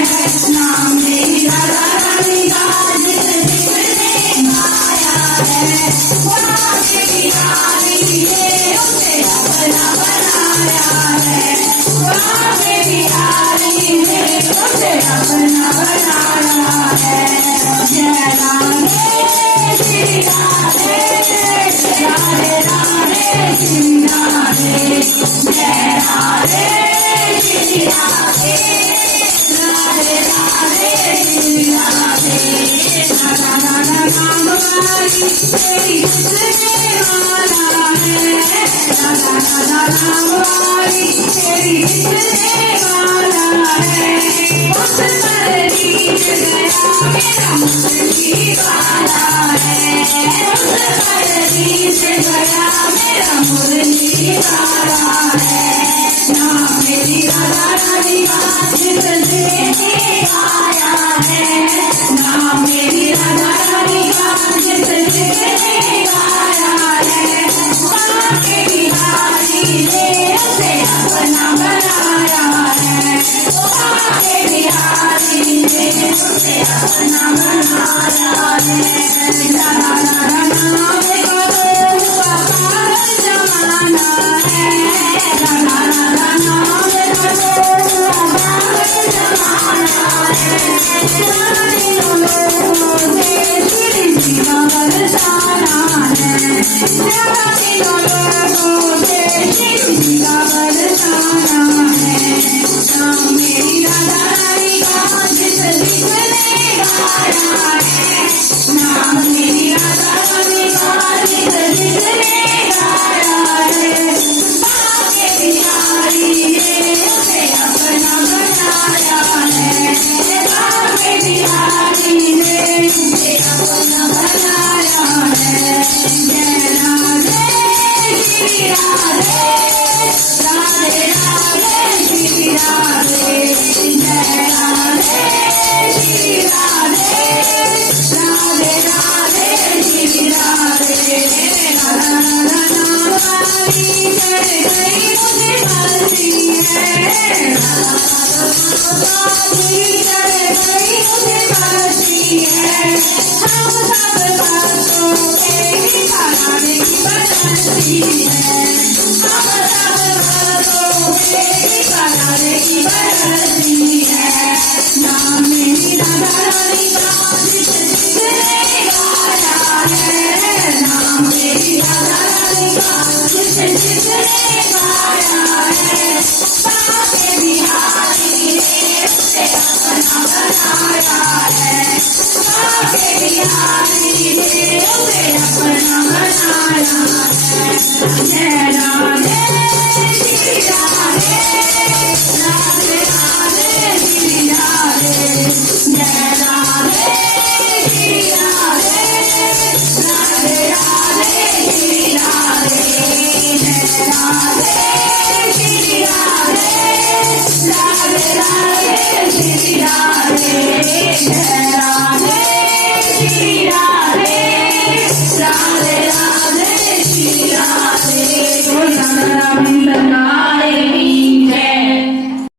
नाम मेरी राधा रानी का जिस जिसने गाया है, वहाँ मेरी रानी ने उसे अपना बनाया है, वहाँ मेरी रानी ने उसे अपना बनाया है। जय राधे श्री राधे, राधे राधे श्री राधे, जय राधे श्री राधे, राधे राधे श्री राधे। राधा राधा नाम वाली तेरी जिसने माला है, राधा राधा नाम वाली तेरी जिसने माला है, उस पर जीत गया मेरा मुरली वाला है, उस पर जीत गया मेरा मुरली वाला है। नाम मेरी राधा रानी का जिसने गाया है, नाम मेरी राधा रानी का जिसने गाया है, वहाँ मेरी रानी ने उसे अपना बनाया